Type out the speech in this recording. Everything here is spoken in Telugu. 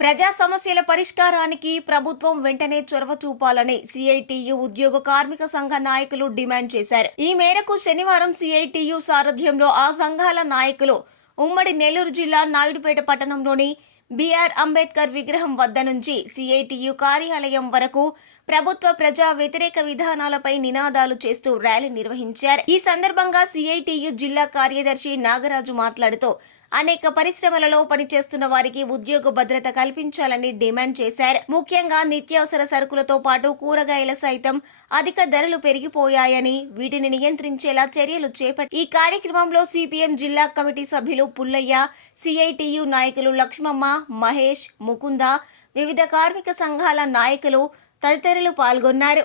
ప్రజా సమస్యల పరిష్కారానికి ప్రభుత్వం వెంటనే చొరవ చూపాలని సిఐటియు ఉద్యోగ కార్మిక సంఘ నాయకులు డిమాండ్ చేశారు. ఈ మేరకు శనివారం సిఐటియు సారథ్యంలో ఆ సంఘాల నాయకులు ఉమ్మడి నెల్లూరు జిల్లా నాయుడుపేట పట్టణంలోని బిఆర్ అంబేద్కర్ విగ్రహం వద్ద నుంచి సిఐటియు కార్యాలయం వరకు ప్రభుత్వ ప్రజా వ్యతిరేక విధానాలపై నినాదాలు చేస్తూ ర్యాలీ నిర్వహించారు. ఈ సందర్భంగా సిఐటియు జిల్లా కార్యదర్శి నాగరాజు మాట్లాడుతూ అనేక పరిశ్రమలలో పనిచేస్తున్న వారికి ఉద్యోగ భద్రత కల్పించాలని డిమాండ్ చేశారు. ముఖ్యంగా నిత్యావసర సరుకులతో పాటు కూరగాయల సైతం అధిక ధరలు పెరిగిపోయాయని వీటిని నియంత్రించేలా చర్యలు చేపట్టి ఈ కార్యక్రమంలో సిపిఎం జిల్లా కమిటీ సభ్యులు పుల్లయ్య సిఐటియు నాయకులు లక్ష్మమ్మ మహేష్ ముకుంద వివిధ కార్మిక సంఘాల నాయకులు తదితరులు పాల్గొన్నారు.